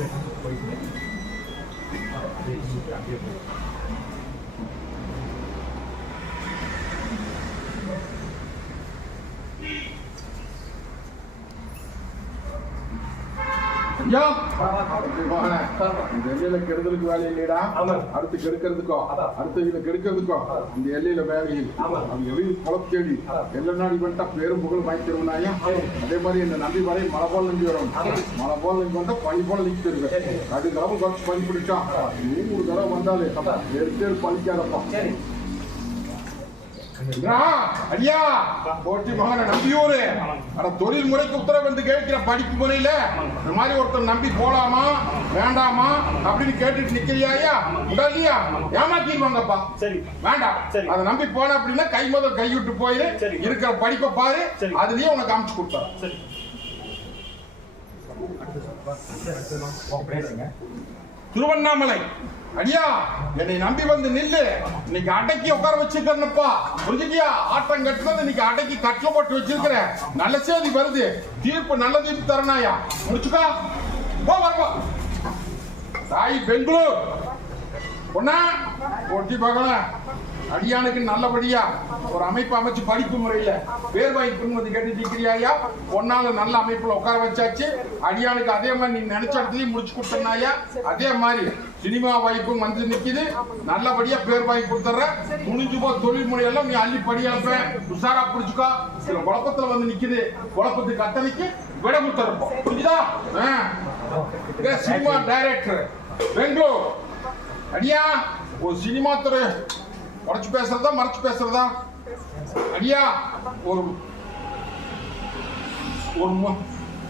それかっこいい。で、すい、ஐயா இந்த எல்லையில கெடுதலுக்கு வேலை இல்லையடா. அடுத்து கெடுக்கிறதுக்கோ அடுத்த இதுல கெடுக்கிறதுக்கோ இந்த எல்லையில வேலை இல்லை அவங்க எவ்வளவு குழப்ப தேடி. எல்லை நாடி வந்துட்டா பேரும் புகழ் வாங்கி தருவனாயா அதே மாதிரி இந்த நம்பி வரை மழை போல நம்பி வரும். மழை போல நம்பி வந்தா பனி போல நிக்க தருவேன் ரெண்டு தடவை பனி பிடிச்சா நூறு தடவை வந்தாலே எடுத்து பழிக்காதப்பா. ஐயா, ஐயா போட்டி மகன நம்பியூரு. அட தொழில் முறைக்கு உத்தரவு வந்து கேட்கிற படிப்பு முறையில இந்த மாதிரி ஒருத்தர் நம்பி போலாமா வேண்டாமா அப்படின்னு கேட்டுட்டு நிக்கிறியா ஐயா உடல்லையா ஏமாத்திடுவாங்கப்பா. சரி. வேண்டாம். சரி. அதை நம்பி போன அப்படின்னா கை முதல் கை விட்டு போயிரு. சரி. இருக்கிற படிப்பை பாரு. சரி. அதுலயே உனக்கு அமைச்சு கொடுத்தாரு சரி. திருவண்ணாமலை. அடியா என்னை நம்பி வந்து நில்லு. இன்னைக்கு அடக்கி உட்கார வச்சிருக்கேன்ப்பா புரிஞ்சுக்கியா? ஆட்டம் கட்டினது இன்னைக்கு அடக்கி கட்டில போட்டு வச்சிருக்கிறேன். நல்ல செய்தி வருது. தீர்ப்பு நல்ல தீர்ப்பு தரணாயா முடிச்சுக்கா. போ வரப்பா தாய் பெங்களூர். பொண்ணா ஒட்டி பார்க்கலாம் அடியானுக்கு நல்லபடியா ஒரு அமைப்பு அமைச்சு படிப்பு முறையில பேர் வாய்ப்புன்னு வந்து கேட்டு நிக்கிறியாயா பொண்ணால நல்ல அமைப்புல உட்கார வச்சாச்சு. அடியானுக்கு அதே மாதிரி நீ நினைச்ச இடத்துலயும் முடிச்சு கொடுத்தனாயா அதே மாதிரி. சினிமா வாய்ப்பும் வந்து நிக்குது. நல்லபடியா பேர் வாங்கி கொடுத்துட்ற துணிஞ்சு போ தொழில் முறையெல்லாம் நீ அள்ளி படி அனுப்ப உஷாரா புடிச்சுக்கோ. சில குழப்பத்துல வந்து நிக்குது. குழப்பத்துக்கு அத்தனைக்கு விட கொடுத்துருப்போம். புரிஞ்சுதா? Cinema director Bangalore. அடியா ஒரு சினிமா துறை. உடச்சு பேசுறதா மறைச்சு பேசுறதா? அடியா ஒரு ஒரு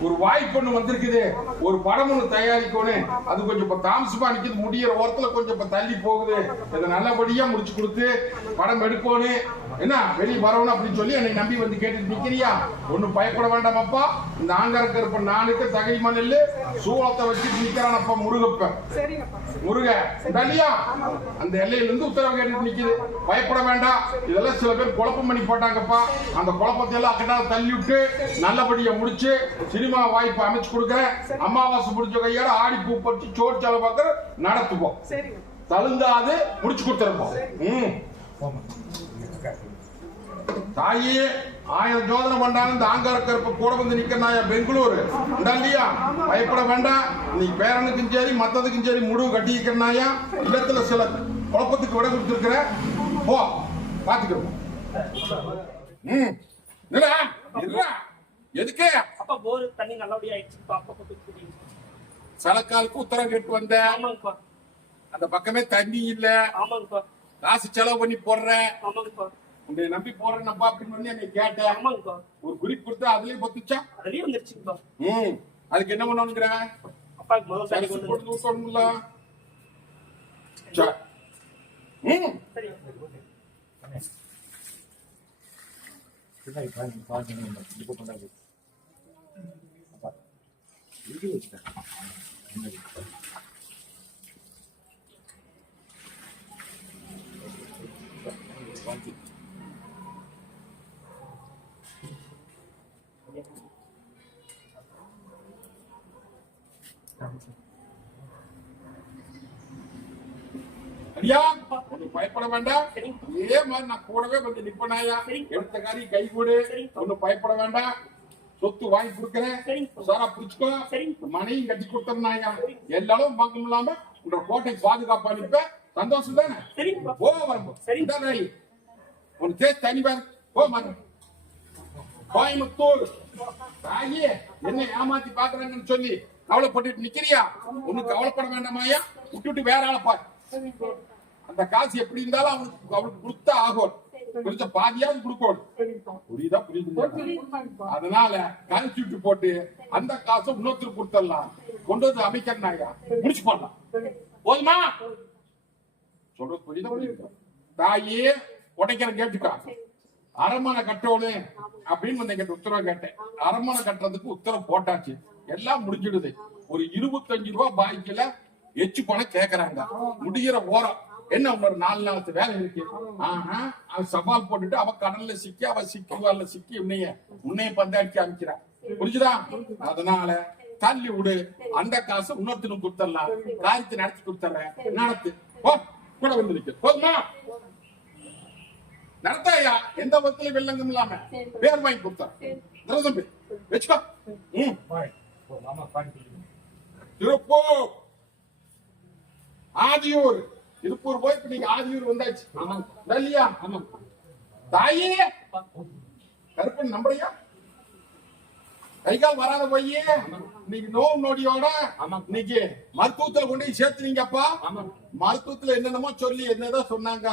ஒரு வாய்ப்பு ஒண்ணு வந்திருக்குது. ஒரு படம் ஒண்ணு தயாரிக்கணும் அது கொஞ்சம் இப்ப தாமசமா நிற்கிது முடியிற ஓரத்துல கொஞ்சம் இப்ப தள்ளி போகுது. இதை நல்லபடியா முடிச்சு கொடுத்து படம் எடுக்கணும் என்ன? வெளியே வரணும் அப்படின்னு சொல்லி என்னை நம்பி வந்து கேட்டுட்டு நிக்கிறியா? ஒண்ணும் பயப்பட வேண்டாமப்பா இந்த ஆங்கரக்க இருப்ப நானுக்கு தகை மணல் சூளத்தை வச்சுட்டு நிக்கிறானப்பா முருகப்ப. முருக இல்லையா அந்த எல்லையில இருந்து உத்தரவு கேட்டுட்டு நிக்குது. பயப்பட வேண்டாம். இதெல்லாம் சில பேர் குழப்பம் பண்ணி போட்டாங்கப்பா. அந்த குழப்பத்தை எல்லாம் அக்கட்டால தள்ளி விட்டு நல்லபடியா முடிச்சு சினிமா வாய்ப்பு அமைச்சு கொடுக்குறேன். அமாவாசை முடிஞ்ச கையோட ஆடி பூ பறிச்சு சோறு செலவு பார்க்கற நடத்துவோம். தழுந்தாது முடிச்சு கொடுத்துருப்போம் ம். தாயி ஆயிரம் ஜோதனை பண்ணாலும் இந்த ஆங்கார கருப்பு கூட வந்து நிக்கிறாயா பெங்களூரு. இல்லையா? பயப்பட வேண்டாம். நீ பேரனுக்கும் சரி மத்ததுக்கும் சரி முடிவு கட்டிக்கிறனாயா இல்லத்துல சில குழப்பத்துக்கு விட கொடுத்துருக்கிற. போ பாத்துக்கிறோம். ம். இல்லடா, இருடா. எதுக்கு? அப்பா போர் தண்ணி நல்லபடியா ஆயிடுச்சுப்பா அப்பா கொடுத்துட்டீங்க சலக்காலுக்கு உத்தரவு கேட்டு வந்த. ஆமாங்கப்பா. அந்த பக்கமே தண்ணி இல்ல. ஆமாங்கப்பா. காசு செலவு பண்ணி போடுறேன். உன்னை நம்பி போறேன்னப்பா அப்படின்னு வந்து என்னை கேட்டேன். ஒரு குறிப்பு கொடுத்து அதுலயும் பத்துச்சா? அதுலயும் வந்துருச்சுங்கப்பா ம். அதுக்கு என்ன பண்ணணுங்கிறேன் அப்பாவுக்கு முதல் கொண்டு போட்டு சரி. ம் சரி ஐயா ஒன்னும் பயப்பட வேண்டாம் சரி. இதே மாதிரி நான் கூடவே வந்து நிப்பனாயா சரி. எடுத்த காரி கை கொடு சரி. ஒன்னும் பயப்பட வேண்டாம் சொத்து வாங்கி கொடுக்கறேன் சரி. சாரா புடிச்சுக்கோ சரி. மனையும் கட்டி கொடுத்தனாயா எல்லாரும் பங்கம் இல்லாம உங்க கோட்டைக்கு பாதுகாப்பா நிப்ப சந்தோஷம் தானே ஓ போ வரம்பு சரி. உன் தேஸ் தனி வேற போ மரம் கோயம்புத்தூர். தாயே என்ன ஏமாத்தி பாக்குறாங்கன்னு சொல்லி கவலைப்பட்டுட்டு நிக்கிறியா? ஒண்ணு கவலைப்பட வேண்டாமாயா விட்டுட்டு வேற ஆளை பாரு. அந்த காசு எப்படி இருந்தாலும் அவனுக்கு அவனுக்கு கொடுத்தா ஆகும். கொடுத்த பாதியாவது கொடுக்கணும் புரியுதா புரியுது அதனால கழிச்சுட்டு போட்டு அந்த காசை இன்னொருத்தருக்கு கொடுத்துடலாம். கொண்டு வந்து அமைக்கிறனாயா முடிச்சு போடலாம். போதுமா? சொல்றது புரியுதா புரியுது? தாயே உடைக்கிற கேட்டுக்கா. அரண்மனை கட்டோடு அப்படின்னு வந்து உத்தரவு கேட்டேன். அரண்மனை கட்டுறதுக்கு உத்தரவு போட்டாச்சு. எல்லாம் முடிஞ்சிடுது. ஒரு இருபத்தஞ்சு ரூபாய் பாய்க்கில எச்சு பணம் கேக்குறாங்க. முடிகிற ஓரம் என்ன ஒரு நாலு நாளுக்கு வேலை இருக்கு? ஆஹா அவன் சவால் போட்டுட்டு அவ கடல்ல சிக்கி அவ சிக்குவாள்ல சிக்கி உன்னைய உன்னைய பந்தாடிச்சு அமைக்கிறான் புரிஞ்சுதா? அதனால தள்ளி விடு. அந்த காசு இன்னொருத்தனுக்கு கொடுத்துடலாம். காரியத்தை நடத்தி கொடுத்துறேன் நடத்து. போ. கூட வந்து போதுமா? நடத்தாயா? எந்த விதத்திலும் வெள்ளங்கம் இல்லாம. பேர் வாங்கி கொடுத்தா. தம்பி வச்சுக்கோ திருப்பூர். ஆதியூர். திருப்பூர் போய் இப்ப நீங்க ஆதியூர் வந்தாச்சு. இல்லையா? தாயே. கருப்பன் நம்புறியா? கை கால் வராத போய் இன்னைக்கு நோவு நொடியோட இன்னைக்கு மருத்துவத்துல கொண்டு போய் சேர்த்துனீங்கப்பா மருத்துவத்துல என்னென்னமோ சொல்லி என்னதான் சொன்னாங்க.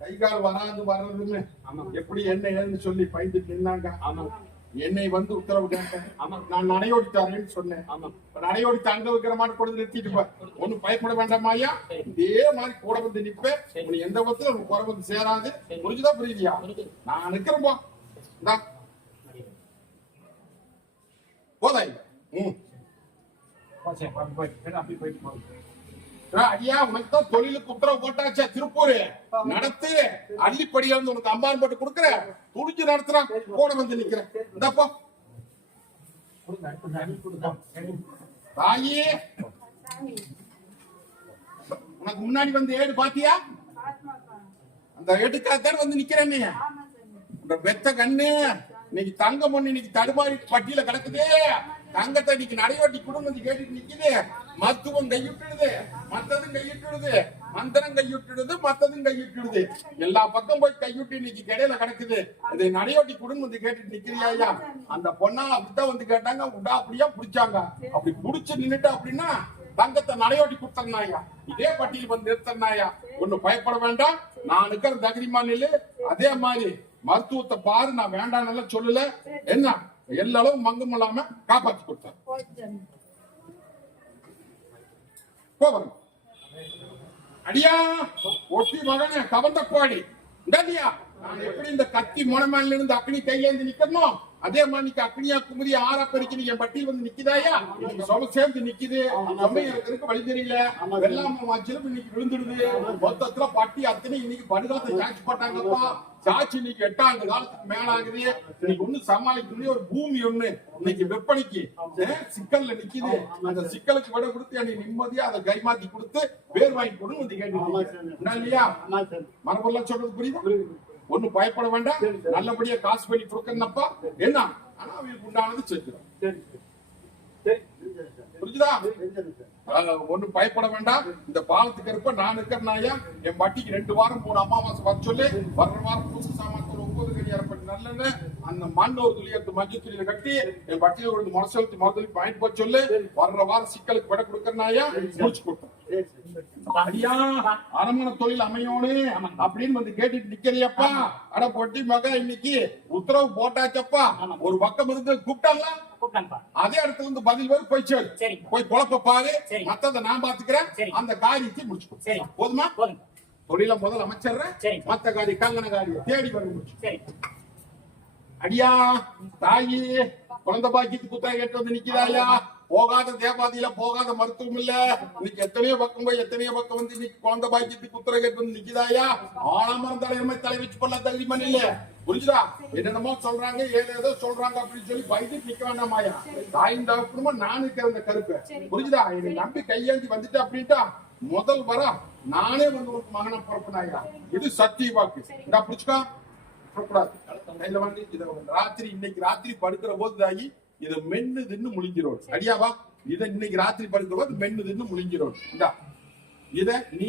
கை கால் வராது வர்றதுன்னு எப்படி என்ன ஏதுன்னு சொல்லி பயந்துட்டு நின்னாங்க. என்னை வந்து உத்தரவு கேட்டேன். நான் நடையோடி தரேன்னு சொன்னேன் நடையோடி தங்க வைக்கிற மாதிரி கொண்டு நிறுத்திட்டு. ஒண்ணும் பயப்பட வேண்டாமாயா இதே மாதிரி கூட வந்து நிப்பேன். உனக்கு எந்த உனக்கு குறை வந்து சேராது. புரிஞ்சுதா புரியுதியா? நான் நிக்கிறேன் ஆ, ஐயா உனக்கு தான் தொழிலுக்கு உத்தரவு போட்டாச்சா திருப்பூர் நடத்து அள்ளிப்படியா இருந்து உனக்கு அம்பான் போட்டு கொடுக்குற துடிச்சு நடத்துறான் கூட வந்து நிக்கிறேன் இந்தப்போ தாயி உனக்கு முன்னாடி வந்து ஏடு பாத்தியா அந்த ஏடுக்காகத்தான் வந்து நிக்கிறேன் பெத்த கண்ணு இன்னைக்கு தங்க பொண்ணு இன்னைக்கு தடுமாறி பட்டியல கிடக்குதே. தங்கத்தை இன்னைக்கு நடையோட்டி குடும்பத்தை கேட்டுட்டு நிக்குது. மருத்துவம் கையிட்டுடுது. மத்ததும் கையிட்டுடுது. மந்திரம் கையிட்டுடுது. மத்ததும் கையிட்டுடுது. எல்லா பக்கம் போய் கையிட்டு இன்னைக்கு கடையில கிடக்குது. இதை நடையோட்டி குடும்பம் கேட்டுட்டு நிக்கிறியா அந்த பொண்ணா அப்படித்தான் வந்து கேட்டாங்க. உடா அப்படியா? புடிச்சாங்க. அப்படி புடிச்சு நின்னுட்டு அப்படின்னா தங்கத்தை நடையோட்டி கொடுத்தனாயா இதே பட்டியல் வந்து நிறுத்தனாயா ஒண்ணு பயப்பட வேண்டாம். நான் இருக்கிற தகுதிமா நில்லு. அதே மாதிரி மருத்துவத்தை பாரு நான் வேண்டாம் சொல்லல. என்ன? எல்லாரும் மங்கம் இல்லாம காப்பாத்தி கொடுத்தார். போவரும் அடியா ஒட்டி மகனே கவர்ந்த கோடி நான் எப்படி இந்த கத்தி முனமேல இருந்து அக்னி கையிலேந்து நிக்கணும்? அதே மாதிரி நீங்க அக்னியா குமுதி ஆறா பெருக்கி நீங்க பட்டியல் வந்து நிக்குதாயா? இன்னைக்கு சொல சேர்ந்து நிக்குது. இருக்கிறதுக்கு வழி தெரியல. வெள்ளாம வாச்சிலும் இன்னைக்கு விழுந்துடுது. மொத்தத்துல பட்டி அத்தனை இன்னைக்கு படுகாலத்தை சாட்சி போட்டாங்கப்பா. சாட்சி இன்னைக்கு எட்டாண்டு காலத்துக்கு மேல ஆகுது இன்னைக்கு ஒண்ணு சமாளிக்க ஒரு பூமி ஒண்ணு. இன்னைக்கு விற்பனைக்கு சிக்கல்ல நிக்குது. அந்த சிக்கலுக்கு விட கொடுத்து எனக்கு நிம்மதியா அதை கைமாத்தி கொடுத்து பேர் வாங்கி கொடுன்னு வந்து கேட்டு இல்லையா? மரபெல்லாம் சொல்றது புரியுது. ஒண்ணு பயப்பட வேண்டாம். நல்லபடியா காசு பண்ணி கொடுக்கறப்பா என்ன? ஆனா அவங்களுக்கு உண்டானது செஞ்சிடும். புரிஞ்சுதா? ஒண்ணும் பயப்பட வேண்டாம். இந்த பாலத்துக்கு இருப்ப நான் இருக்கிறனாயா என் பட்டிக்கு ரெண்டு வாரம் மூணு அமாவாசை வர சொல்லி. வர்ற வாரம் புதுசு சாமான் ஒன்பது கடி அரைப்படி நல்லெண்ணு அந்த மண் ஒரு துளி எடுத்து மஞ்சள் துணியில கட்டி என் பட்டியில ஒரு முரசலுக்கு மறுதலி வாங்கிட்டு போய் சொல்லு. வர்ற வாரம் சிக்கலுக்கு விட கொடுக்கறனாயா முடிச்சு கொடுத்தேன். ஐயா அரமண தொழில் அமையோனு அப்படின்னு வந்து கேட்டுட்டு நிக்கிறியப்பா அட பொட்டி மக இன்னைக்கு உத்தரவு போட்டாச்சப்பா. ஒரு பக்கம் இருந்து கூப்பிட்டாங்களா? அதே இடத்துல இருந்து பதில் வரும் போய் சேரு. போய் குழப்ப பாரு. மத்தத நான் பாத்துக்கிறேன். அந்த காரியத்தை முடிச்சுக்கோ. போதுமா? தொழில முதல் அமைச்சர்றேன் சரி. மத்த காரி கங்கன காரியம் தேடி வர அடியா தாயி குழந்தை பாக்கியத்து குத்தகை கேட்டு வந்து நிக்கிறாயா? போகாத தேவாதியில போகாத மருத்துவம் இல்ல. இன்னைக்கு எத்தனையோ பக்கம் போய் எத்தனையோ பக்கம் வந்து இன்னைக்கு குழந்தை பாக்கியத்துக்கு குத்தகை கேட்டு வந்து நிக்கிதாயா ஆனாமரம் தலைமை தலை வச்சு பண்ண தகுதி பண்ண இல்ல புரிஞ்சுதா? என்னென்னமோ சொல்றாங்க ஏதேதோ சொல்றாங்க அப்படின்னு சொல்லி பயந்து நிக்க வேண்டாமாயா தாயின் தகப்பனுமா? நான் இருக்கிற அந்த கருப்பு. புரிஞ்சுதா? என்னை நம்பி கையேந்தி வந்துட்டு அப்படின்ட்டா முதல் வர நானே வந்து உனக்கு மகனை பிறப்பினாயா இது சத்திய வாக்கு. இந்த புடிச்சுக்கா. கூடாது கையில வாங்கி ராத்திரி இன்னைக்கு ராத்திரி படுக்கிற போது தாயி இதை மென்னு தின்னு முழிஞ்சிரோம். அடியாவா இதை இன்னைக்கு ராத்திரி படுக்கிற போது மென்னு தின்னு முழிஞ்சிரோம். இந்தா. இத நீ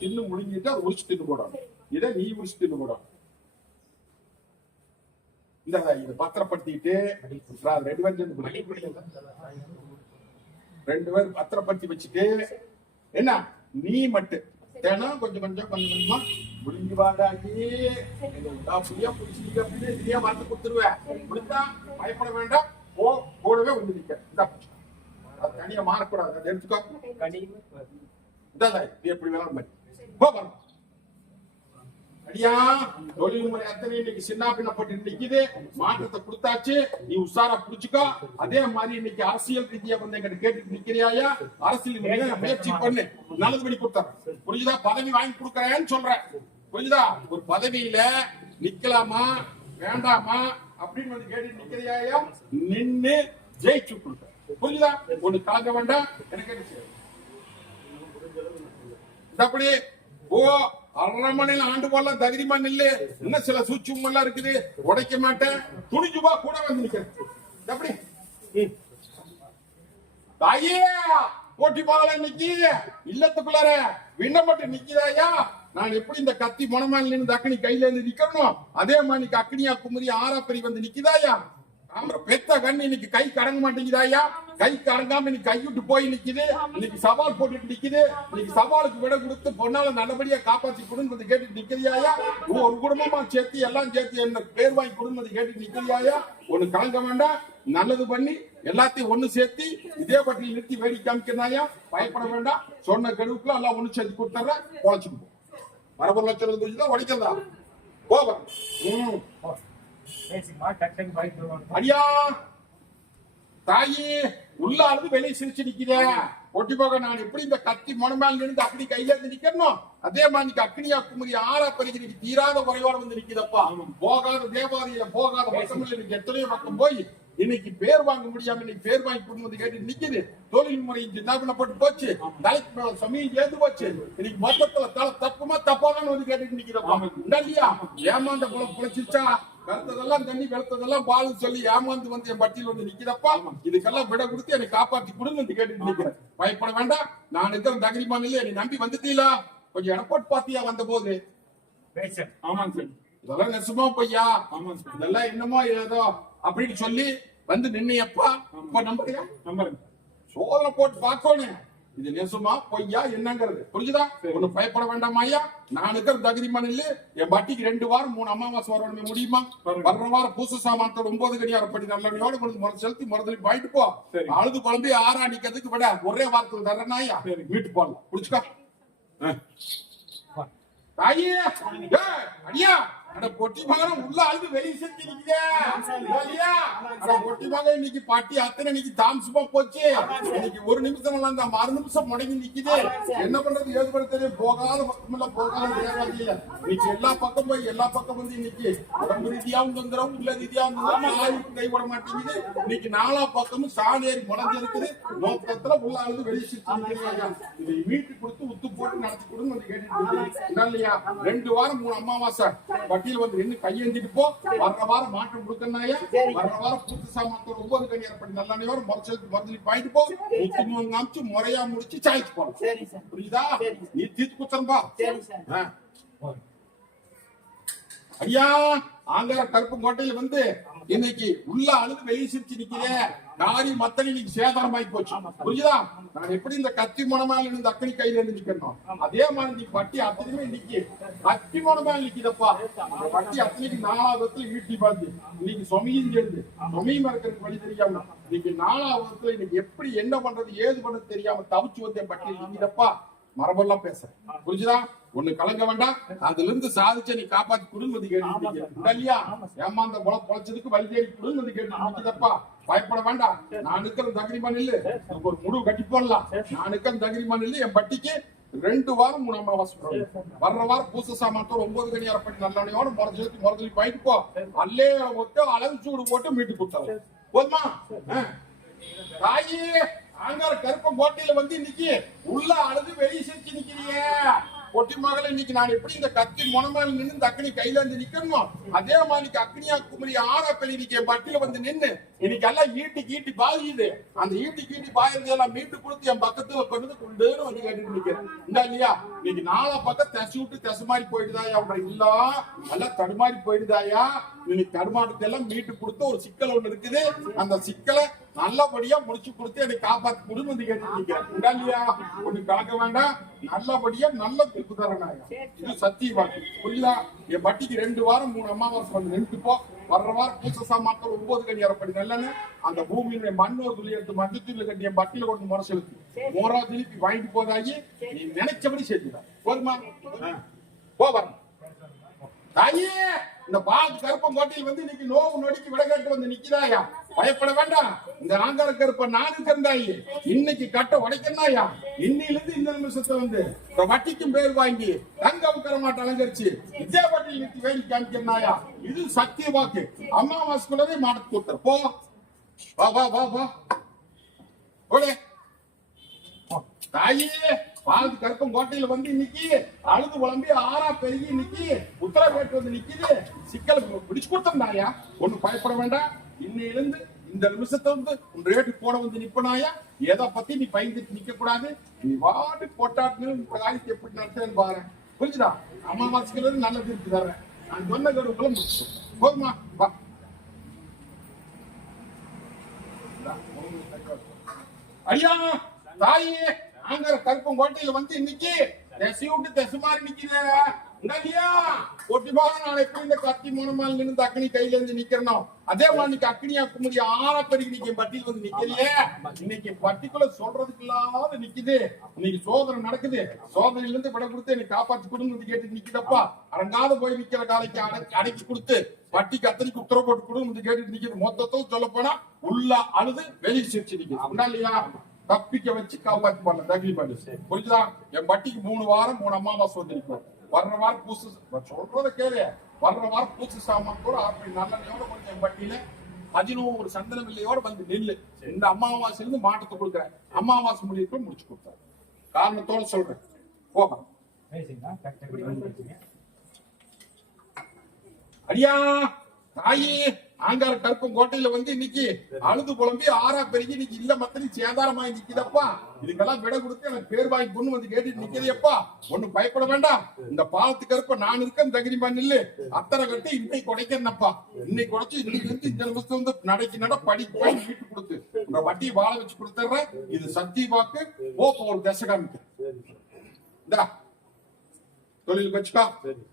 தின்னு முழிஞ்சிட்டு அதை உரிச்சு தின்னு போடணும். இத நீ உரிச்சு தின்னு போடணும். இந்த இதை பத்திரப்படுத்திட்டு ரெண்டு பேர் ரெண்டு பேரும் பத்திரப்படுத்தி வச்சுட்டு என்ன? நீ மட்டும். தினம் கொஞ்சம் கொஞ்சம் கொஞ்சம் கொஞ்சமா முடிஞ்சு வாடாடி அப்படியே பிடிச்சிட்டு அப்படின்னு நீயே மறந்து கொடுத்துருவேன். முடிஞ்சா பயப்பட வேண்டாம். போ கூடவே வந்து நிக்க. அது தனியா மாறக்கூடாது. அதை எடுத்துக்கோ. இதான் இது எப்படி வேணாலும் போ பாருங்க அடியா தொழில்முறை அத்தனை இன்னைக்கு சின்ன பின்னப்பட்டு நிக்குது. மாற்றத்தை கொடுத்தாச்சு. நீ உஷாரா புடிச்சுக்கோ. அதே மாதிரி இன்னைக்கு அரசியல் ரீதியா வந்து எங்கிட்ட கேட்டு நிக்கிறியாயா அரசியல் முயற்சி பண்ணு. நல்லது பண்ணி கொடுத்தாரு புரியுதா பதவி வாங்கி கொடுக்கறேன்னு சொல்றேன். புரியுதா ஒரு பதவியில நிக்கலாமா? வேண்டாமா? அப்படின்னு வந்து கேட்டு நிக்கிறியாயா நின்னு ஜெயிச்சு கொடுக்க புரியுதா ஒண்ணு கலங்க வேண்டாம். எனக்கு என்ன செய்ய அப்படி ஓ அரை மணில ஆண்டு போடலாம் தகுதிமா நில்லு. இன்னும் சில சூட்சம் எல்லாம் இருக்குது. உடைக்க மாட்டேன். துணிஞ்சு பா கூட வந்து நிக்கிறேன். எப்படி தாயே போட்டி பார்க்கல இன்னைக்கு. இல்லத்துக்குள்ளார. விண்ணப்பட்டு நிக்கிறாயா நான் எப்படி இந்த கத்தி முனமால நின்று அக்கனி கையில இருந்து நிக்கணும் அதே மாதிரி அக்னியா குமரி ஆராப்பரி வந்து நிக்குதாயா? ஆமா பெத்த கண்ணு இன்னைக்கு கை கடங்க மாட்டேங்குதாயா? கை கடங்காம இன்னைக்கு கைவிட்டு போய் நிக்குது. இன்னைக்கு சவால் போட்டுட்டு நிக்குது. இன்னைக்கு சவாலுக்கு விட கொடுத்து பொண்ணால நல்லபடியா காப்பாத்தி கொடுன்னு கேட்டு நிக்கிறியாயா? ஒரு குடும்பமா சேர்த்து எல்லாம் சேர்த்து என்ன பேர் வாங்கி கொடுன்னு கேட்டு நிக்கிறியாயா? ஒண்ணு கலங்க வேண்டாம். நல்லது பண்ணி எல்லாத்தையும் ஒண்ணு சேர்த்து இதே பட்டியல் நிறுத்தி வேடிக்கை காமிக்கிறாயா பயப்பட வேண்டாம். சொன்ன கெடுவுக்குள்ள எல்லாம் ஒண்ணு சேர்த்து கொடுத்துறேன் பொழைச்சுட்டு போ மரபு லட்சம் இருந்துச்சுன்னா உடைக்கிறதா போவா ம் அடியா. தாயி உள்ள அழுது வெளியே சிரிச்சு நிக்கிறே. ஒட்டி போக நான் எப்படி இந்த கத்தி மொனமேல இருந்து அப்படி கையில இருந்து நிக்கணும் அதே மாதிரி இன்னைக்கு அக்னியா குமரி ஆறா பறிக்கிறீங்க தீராத குறையோட வந்து நிக்குதப்பா போகாத தேவாலயில போகாத இன்னைக்கு எத்தனையோ பக்கம் போய் இன்னைக்கு பேர் வாங்க முடியாம இன்னைக்கு பேர் வாங்கி கொடுத்து கேட்டு நிக்குது. தொழில் முறை சின்னாபினப்பட்டு போச்சு? தலைக்கு மேல சமயம் ஏந்து போச்சு. இன்னைக்கு மொத்தத்துல தலை தப்புமா தப்பாதான் வந்து கேட்டுட்டு நிக்கிறப்பா. உண்டா இல்லையா ஏமாந்த குளம் குளிச்சிச்சா கருத்ததெல்லாம் தண்ணி வெளுத்ததெல்லாம் பால் சொல்லி ஏமாந்து வந்து என் பட்டியல் வந்து நிக்கிறப்பா இதுக்கெல்லாம் விட கொடுத்து என்னை காப்பாத்தி வந்து கேட்டுட்டு நிக்கிறேன். பயப்பட வேண்டாம். நான் இருக்கிற தகரிமான் இல்ல என்னை நம்பி வந்துட்டீங்களா? கொஞ்சம் இடப்போட்டு பாத்தியா வந்த போது ஆமாங்க சார். இதெல்லாம் நெசமா பொய்யா? ஆமாங்க சார். இதெல்லாம் என்னமோ ஏதோ அப்படின்னு சொல்லி வந்து நின்னையப்பா. இப்ப நம்புறியா? நம்புறேன். சோதனை போட்டு பார்க்கணும் இது நெசமா பொய்யா என்னங்கிறது. புரிஞ்சுதா? ஒண்ணு பயப்பட வேண்டாமா ஐயா. நான் இருக்கிற தகுதி மண்ணில் என் பட்டிக்கு ரெண்டு வாரம் மூணு அமாவாசை வரணுமே முடியுமா? வர்ற வாரம் பூச சாமானத்தோட ஒன்பது கடியார படி நல்லவனையோட கொண்டு முறை செலுத்தி முறதலி போயிட்டு போ. அழுது குழம்பி ஆறா நிக்கிறதுக்கு விட ஒரே வாரத்துல தர்றேன் ஐயா. வீட்டு போடலாம் புடிச்சுக்கா தாயே அடியா. அட பொட்டி உள்ள அழுது வெளிய செஞ்சிருக்கீங்க இல்லையா? அட பொட்டி இன்னைக்கு பாட்டி அத்தனை இன்னைக்கு தாமசமா போச்சு. இன்னைக்கு ஒரு நிமிஷம் இல்ல அந்த மறு நிமிஷம் முடங்கி நிக்குது. என்ன பண்றது? ஏது பண்ண தெரியும்? போகாத பக்கம் இல்ல போகாத தேவையில்ல இன்னைக்கு எல்லா பக்கம் போய் எல்லா பக்கம் வந்து இன்னைக்கு உடம்பு ரீதியாவும் தொந்தரவு உள்ள ரீதியாவும் தொந்தரவு ஆயுள் மாட்டேங்குது. இன்னைக்கு நாலா பக்கமும் சாணேறி முடங்கி இருக்குது நோக்கத்துல உள்ள அழுது வெளிய செஞ்சிருக்கீங்க இதை வீட்டுக்கு கொடுத்து உத்து போட்டு நடத்தி கொடுங்க வந்து கேட்டுட்டு இல்லையா? ரெண்டு வாரம் மூணு அமாவாசை. வட்டியில் வந்து நின்று கையெழுந்திட்டு போ. வர்ற வாரம் மாற்றம் கொடுக்கணாயா வர்ற வாரம் புத்து சாமான்கள் ஒவ்வொரு கணி ஏற்படி நல்ல வாரம் முறைச்சலுக்கு மருந்துலி பாயிட்டு போ முத்து மூணு காமிச்சு முறையா முடிச்சு சாய்ச்சு சார் புரியுதா. நீ தீர்த்து குத்தன்பா ஐயா ஆந்திர கருப்பு கோட்டையில வந்து இன்னைக்கு உள்ள அழுது வெளியே சிரிச்சு நிக்கிறேன் காரி மத்தனை இன்னைக்கு சேதாரமாயி போச்சு. புரியுதா நான் எப்படி இந்த கத்தி முனமால இருந்து அக்கனி கையில நிக்கணும் அதே மாதிரி நீ பட்டி அத்தனையுமே இன்னைக்கு கத்தி முனமால நிக்குதப்பா. அந்த பட்டி அத்தனைக்கு நாலாவதுல ஈட்டி பார்த்து இன்னைக்கு சொமையும் சேர்ந்து சொமையும் இருக்கிறதுக்கு வழி தெரியாம இன்னைக்கு நாலாவதுல இன்னைக்கு எப்படி என்ன பண்றது ஏது பண்றது தெரியாம தவிச்சு வந்து என் பட்டியல் நிக்குதப்பா மரபெல்லாம் பேசுறேன். புரிஞ்சுதா? ஒண்ணு கலங்க வேண்டாம். அதுல இருந்து சாதிச்ச நீ காப்பாத்தி குடும்பத்தை கேட்டு இல்லையா? ஏமாந்த பொல பொழைச்சதுக்கு வழி தேடி குடும்பத்தை கேட்டு பயப்பட வேண்டாம். நான் இருக்கிற தகிரிமான் இல்ல ஒரு முடிவு கட்டி போடலாம். நான் இருக்கிற தகிரிமான் இல்ல என் பட்டிக்கு ரெண்டு வாரம் மூணு. வர்ற வாரம் பூச சாமானத்தோட ஒன்பது கணி அரைப்படி நல்லவனையோட முறைச்சலுக்கு முறைச்சலி போயிட்டு போ. அல்லே ஒட்டு அளவு சூடு போட்டு மீட்டு கொடுத்தாரு போதுமா. தாயி ஆங்கார கருப்பம் கோட்டையில வந்து இன்னைக்கு உள்ள அழுது வெளியே சிரிச்சு நிக்கிறியே. பொட்டி மகளை இன்னைக்கு நான் எப்படி இந்த கத்தி முனமால நின்று இந்த அக்னி கையில இருந்து நிக்கணும்? அதே மாதிரி அக்னியா குமரி ஆறாக்கள் இன்னைக்கு என் பட்டியில வந்து நின்னு இன்னைக்கு எல்லாம் ஈட்டி கீட்டி பாயுது. அந்த ஈட்டி கீட்டி பாயுறது எல்லாம் மீட்டு கொடுத்து என் பக்கத்துல கொண்டு வந்து கொண்டுன்னு வந்து கேட்டுட்டு நிக்கிறேன். இந்த இல்லையா? இன்னைக்கு நாலா பக்கம் தசி விட்டு தசை மாதிரி போயிடுதாயா? அப்படி இல்ல எல்லாம் தடுமாறி போயிடுதாயா? இன்னைக்கு தடுமாற்றத்தை எல்லாம் மீட்டு கொடுத்து ஒரு சிக்கல் ஒண்ணு இருக்குது. அந்த சிக்கலை நல்லபடியா முடிச்சு கொடுத்து என்னை காப்பாத்தி கொடுன்னு வந்து கேட்டு இல்லையா? ஒண்ணு கலக்க வேண்டாம். நல்லபடியா நல்ல திருப்பு தரேன் இது சத்திய வாக்கு புரியுதா? என் பட்டிக்கு ரெண்டு வாரம் மூணு அமாவாசை வந்து நின்று போ. வர்ற வாரம் பூச சாமாக்கள் ஒன்பது கணி அறப்படி நல்லன்னு அந்த பூமியில மண்ணு ஒரு துளி எடுத்து மஞ்சள் துளி கட்டி என் பட்டியில கொண்டு முறை செலுத்தி மூறா திருப்பி வாங்கிட்டு போதாகி நீ நினைச்சபடி செஞ்சுதான் போதுமா. போ வரணும் தாயே இந்த பால் கருப்பம் கோட்டையில் வந்து இன்னைக்கு நோவு நொடிக்கு விடகட்டு வந்து நிக்கிறாயா பயப்பட வேண்டாம். இந்த ஆங்கார கருப்ப நான் இருக்கிறந்தாயி இன்னைக்கு கட்ட உடைக்கணாயா இன்னிலிருந்து இந்த நிமிஷத்தை வந்து. வட்டிக்கும் பேர் வாங்கி தங்க உக்கரமாட்ட அலங்கரிச்சு வித்யா பாட்டில் நிறுத்தி வேலி காமிக்கிறனாயா இது சத்திய வாக்கு. அம்மாவாசுக்குள்ளதே மாட்டு கொடுத்துரு. போ. வா வா வா வா. போலே. தாயே பால் கருப்பம் கோட்டையில வந்து இன்னைக்கு அழுது குழம்பி ஆறா பெருகி இன்னைக்கு உத்தரவேட்டு வந்து நிக்குது. சிக்கல் பிடிச்சு கொடுத்தா ஒண்ணு பயப்பட வேண்டாம். இன்னையிலிருந்து இந்த நிமிஷத்தை வந்து உன் ரேட்டு போட வந்து நிப்பனாயா? எதை பத்தி நீ பயந்துட்டு நிக்க கூடாது நீ வாடு போட்டாட்டு இந்த காரியத்தை எப்படி நடத்தேன்னு பாரு. புரிஞ்சுடா அமாவாசைக்குள்ள இருந்து நல்ல திருப்பி தர்றேன் நான் சொன்ன கருவுக்குள்ள முடிச்சு போதுமா? வா. ஐயா தாயே ஆங்கர கருப்பம் கோட்டையில வந்து இன்னைக்கு தசை விட்டு தசை மாறி நிக்குது ஐயா ஒட்டி போக நான் எப்படி இந்த கத்தி மூணமால் நின்று அக்னி கையில இருந்து நிக்கிறனோ அதே மாதிரி இன்னைக்கு அக்னியா குமுடி ஆறா பெருகி நீங்க பட்டியல் வந்து நிக்கலையே இன்னைக்கு பர்டிகுலர் சொல்றதுக்கு இல்லாத நிக்குது இன்னைக்கு சோதனை நடக்குது சோதனையில இருந்து விட கொடுத்து என்னை காப்பாத்தி கொடுங்க கேட்டு நிக்குதப்பா அடங்காத போய் நிக்கிற காலைக்கு அடக்கி அடக்கி கொடுத்து பட்டி அத்தனைக்கு உத்தரவு போட்டு கொடுங்க கேட்டு நிக்குது மொத்தத்தும் சொல்ல போனா உள்ள அழுது வெளியே சிரிச்சு நிக்குது உண்டா இல்லையா தப்பிக்க வச்சு காப்பாத்தி பண்ண தகுதி பண்ணு. புரிஞ்சுதா? என் பட்டிக்கு மூணு வாரம் மூணு அமாவாசை வந்து நிற்கும் வர்ற வாரம் பூசு சொல்றத கேளு. வர்ற வாரம் பூசு சாமான் கூட அப்படி நல்லெண்ணையோட கொஞ்சம் பட்டியில பதினோரு சந்தன வில்லையோட வந்து நெல்லு. இந்த அமாவாசையில இருந்து மாட்டத்தை கொடுக்குறேன். அமாவாசை முடிவுக்கு முடிச்சு கொடுத்தாரு. காரணத்தோட சொல்றேன். போக அடியா தாயி ஆங்கார கருப்பம் கோட்டையில வந்து இன்னைக்கு அழுது புலம்பி ஆறா பெருகி இன்னைக்கு இல்ல மத்தனி சேதாரமாயி நிக்குதப்பா. இதுக்கெல்லாம் விட கொடுத்து எனக்கு பேர் வாங்கி பொண்ணு வந்து கேட்டுட்டு நிக்கிறதப்பா ஒண்ணும் பயப்பட வேண்டாம். இந்த பாவத்து கருப்ப நான் இருக்கேன் தகுதி பண்ணில்லு அத்தனை கட்டி இன்னைக்கு உடைக்கிறேன்ப்பா இன்னைக்கு உடைச்சு இன்னைக்கு இருந்து இந்த நிமிஷம் வந்து நடைக்கு நட படி போய் வீட்டு கொடுத்து. உங்க வட்டி வாழ வச்சு கொடுத்துறேன். இது சத்திய வாக்கு. போப்ப ஒரு தசை இந்தா. தொழில் வச்சுக்கா.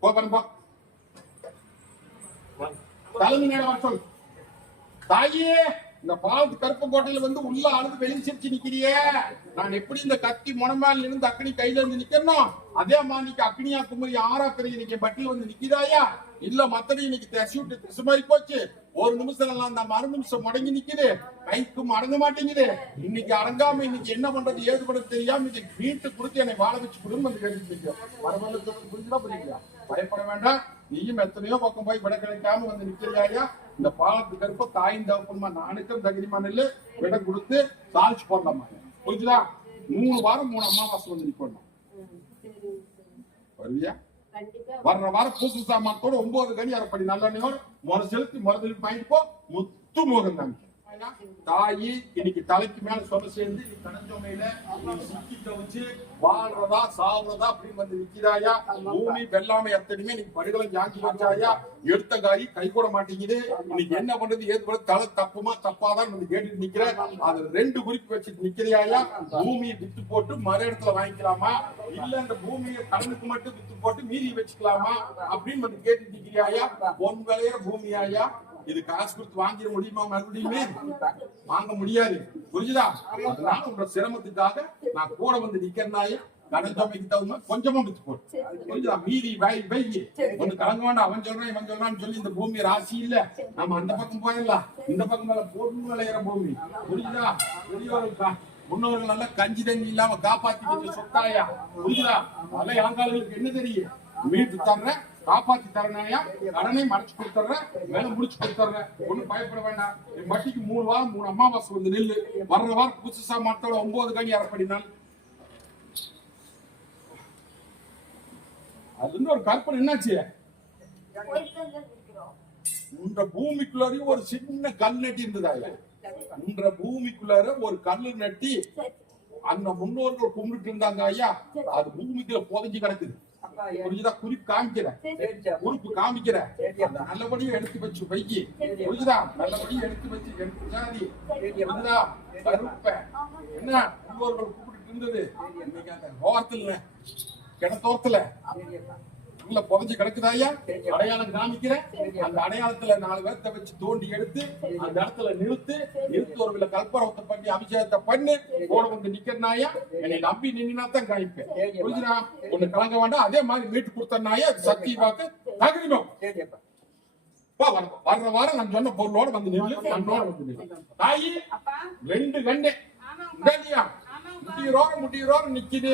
போ பண்ணுப்பா தலைமை நேரம் சொல் தாயே இந்த பாவத்து கருப்பு கோட்டையில வந்து உள்ள அழுது வெளியே நிக்கிறியே. நான் எப்படி இந்த கத்தி முனமேல இருந்து அக்னி கையில இருந்து நிக்கணும் அதே மாதிரி இன்னைக்கு அக்னியா குமரி ஆறா பெரிய இன்னைக்கு பட்டியல் வந்து நிக்கிறாயா இல்ல மத்தடி இன்னைக்கு தசி விட்டு திசு மாதிரி போச்சு. ஒரு நிமிஷம் எல்லாம் அந்த மறு நிமிஷம் முடங்கி நிக்குது. கைக்கும் அடங்க மாட்டேங்குது. இன்னைக்கு அடங்காம இன்னைக்கு என்ன பண்றது ஏது பண்றது தெரியாம இன்னைக்கு வீட்டு கொடுத்து என்னை வாழ வச்சு கொடுங்க வந்து கேட்டு நிற்கும் வரவல்ல புரியுங்களா பயப்பட வேண்டாம். நீயும் எத்தனையோ பக்கம் போய் விட கிடைக்காம வந்து நிக்கிறியா இந்த பாலத்து கருப்ப தாயின் தகப்பன்மா நானுக்கும் தகுதிமா நெல்லு விட கொடுத்து தாழ்ச்சி போடலாமா? புரிஞ்சுதா? மூணு வாரம் மூணு அமாவாசை வந்து நிக்கணும். வருவியா? வர்ற வாரம் பூசு சாமானத்தோட ஒன்பது கனி அரைப்படி நல்லெண்ணையோட முறை செலுத்தி முறை வாங்கிட்டு போ. முத்து மோகம் தான். தாயி இன்னைக்கு தலைக்கு மேல சொல்ல சேர்ந்து நீ கணஞ்சோமையில சிக்கி தவிச்சு வாழ்றதா சாவுறதா அப்படின்னு வந்து நிக்கிறாயா? பூமி வெள்ளாமை எத்தனையுமே நீ படுகளும் ஜாங்கி வச்சாயா? எடுத்த காய் கை கூட மாட்டேங்குது. இன்னைக்கு என்ன பண்றது? ஏது பண்றது? தலை தப்புமா தப்பாதான் வந்து கேட்டுட்டு நிக்கிற. அது ரெண்டு குறிப்பு வச்சுட்டு நிக்கிறியாயா? பூமியை வித்து போட்டு மறு இடத்துல வாங்கிக்கலாமா? இல்ல அந்த பூமியை கடனுக்கு மட்டும் வித்து போட்டு மீதி வச்சுக்கலாமா? அப்படின்னு வந்து கேட்டு நிக்கிறியாயா? பொன் விளையிற பூமியாயா? இது காசு கொடுத்து வாங்கிட முடியுமா மறுபடியுமே? வாங்க முடியாது. புரிஞ்சுதா? அதனால உங்க சிரமத்துக்காக நான் கூட வந்து நிக்கிறனாய கடந்தமைக்கு தகுந்த கொஞ்சமா வித்து புரிஞ்சுதா? மீதி வை வை. ஒண்ணு கலங்க வேண்டாம். அவன் சொல்றான் இவன் சொல்றான்னு சொல்லி இந்த பூமி ராசி இல்ல. நம்ம அந்த பக்கம் போயிடலாம். இந்த பக்கம் மேல பொருள் விளையிற பூமி. புரிஞ்சுதா? புரியுதா முன்னோர்கள் நல்லா கஞ்சி தண்ணி இல்லாம காப்பாத்தி வச்ச சொத்தாயா புரியுதா அதெல்லாம் என்ன தெரியும்? மீட்டு தர்றேன். காப்பாத்தி தரணையா கடனை மறைச்சு கொடுத்துறேன் வேலை முடிச்சு கொடுத்துறேன் ஒண்ணும் பயப்பட வேண்டாம். என் மட்டிக்கு மூணு வாரம் மூணு அமாவாசை வந்து நெல்லு. வர்ற வாரம் புதுசா மரத்தோட ஒன்பது கணி அரைப்படி அது ஒரு கற்பனை என்னாச்சு? உன்ற பூமிக்குள்ளாரையும் ஒரு சின்ன கல் நட்டி இருந்ததாங்க உன்ற பூமிக்குள்ளார ஒரு கல்லு நட்டி அந்த முன்னோர்கள் கும்பிட்டு இருந்தாங்க ஐயா. அது பூமிக்குள்ள புதைஞ்சு கிடக்குது. புரிஞ்சுதா? குறிப்பு காமிக்கிறேன் சரிப்பா. உறுப்பு காமிக்கிற சரிப்பா. அந்த நல்லபடியா எடுத்து வச்சு வைக்கி புரிஞ்சுதா? நல்லபடியா எடுத்து வச்சு எடுத்து புரிஞ்சுதா என்ன? முன்னோர்கள் கூப்பிட்டு இருந்தது. இன்னைக்கு அந்த ஓரத்துல கிடத்தோரத்துல உள்ள புதைஞ்சு கிடக்குதா ஐயா? அடையாளம் காமிக்கிறேன் அந்த அடையாளத்துல நாலு பேர்த்த வச்சு தோண்டி எடுத்து அந்த இடத்துல நிறுத்து நிறுத்து ஒரு வில கல்பரவத்தை பண்ணி அபிஷேகத்தை பண்ணு கூட வந்து நிக்கிறனாயா என்னை நம்பி நின்னா தான் காமிப்பேன் புரிஞ்சுதா? ஒண்ணு கலங்க வேண்டாம். அதே மாதிரி மீட்டு கொடுத்தனாயா சக்தி. வா, வர வர்ற வாரம் நான் சொன்ன பொருளோட வந்து நில்லு. கண்ணோட வந்து நில்லு. தாயி ரெண்டு கண்டு முட்டியரோட நிக்குது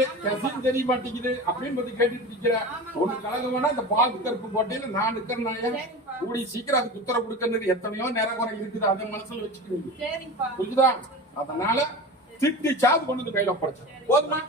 தெரிய மாட்டேங்குது அப்படின்னு வந்து கேட்டுட்டு நிக்கிறேன். ஒண்ணு கலங்க வேணா இந்த பால் கருப்பு கோட்டையில நான் நிக்கிறேன் கூடி சீக்கிரம் அதுக்கு உத்தரவு கொடுக்கறது எத்தனையோ நேரம் குறை இருக்குது. அதை மனசுல வச்சுக்கிறீங்க. புரிஞ்சுதா? அதனால திட்டி சாது கொண்டு வந்து கையில ஒப்படைச்சேன் போதுமா.